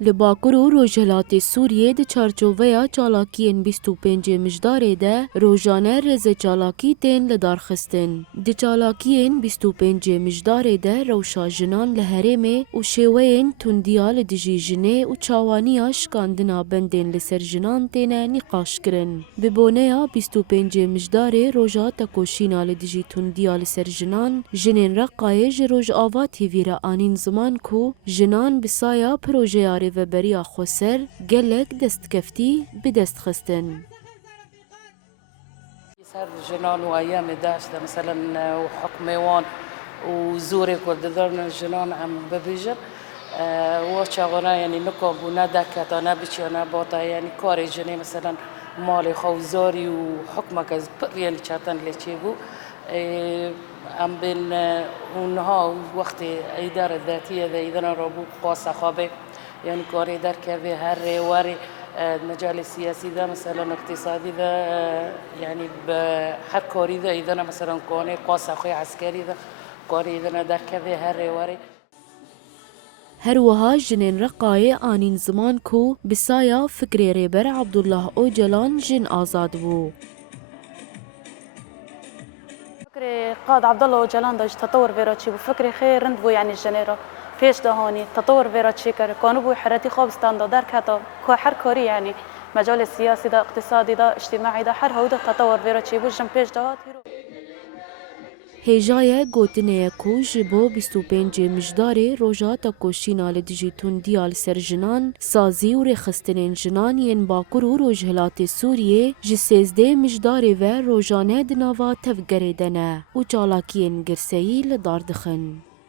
li Bakur û Rojhilatê Sûriyê di çarçoveya çalakiyên 25 mijdarê de rojane rêzê çalakî tên lidarxistin. Di çalakiyên 25 mijdarê de rewşa jinan li herêmê û şêweyên tundiya li dijî jinê û çawaniya şikandina bendên li ser jinan têne nîqaşkirin. Bi boneya 25 mijdarê roja tekoşîna li dijî tundiya li ser jinan, jinên Reqqayê ji Rojava TV re anîn ziman ku jinan bi saya projeya rêveberiya Xweser gelek destkeftî bi dest xistin. صار جنان وايام داعش ده مثلا وحكم ايوان وزورك وددرنا الجنان عم ببيجر وشاغنا يعني نكو بنادا كاتانا بيشينا بوتا يعني كوري جني مثلا مالي خوزاري وحكمك از يعني شاتن لتشيبو عم بين ونها وقت إدارة الذاتية ذا إذا ربو قاسة خابه يعني كوري دار كذا هري واري المجال السياسي ذا مثلا اقتصادي ذا يعني بحر كوري ذا إذا مثلا كوني قاسة خوي عسكري ذا كوري إذا دار كذا هري واري هروها جنên Reqqayê anîn ziman ku bi saya fikrê rêber Abdullah Öcalan jin azad bû. فكري قائد عبد الله أوجلان داش تطور فيراتشي وفكري خير رند بو يعني الجنيرو فيش دهاني تطور فيراتشي كر كانوا بو حرتي خواب ستاندردر كتا كو حر كوري يعني مجال السياسي ده اقتصادي ده اجتماعي ده حر هودا تطور فيراتشي بو جم فيش دهات Hêjaya gotineye ku ji bo 25 mijdarê roja tekoşîna li dijî tundiya li ser jinan, sazî û rêxistinên jinan yên Bakur û Rojhilatê Sûriyê ji 13 mijdarê ve rojane di nava tevgerê de ne û çalakiyên girseyî li dar dixin.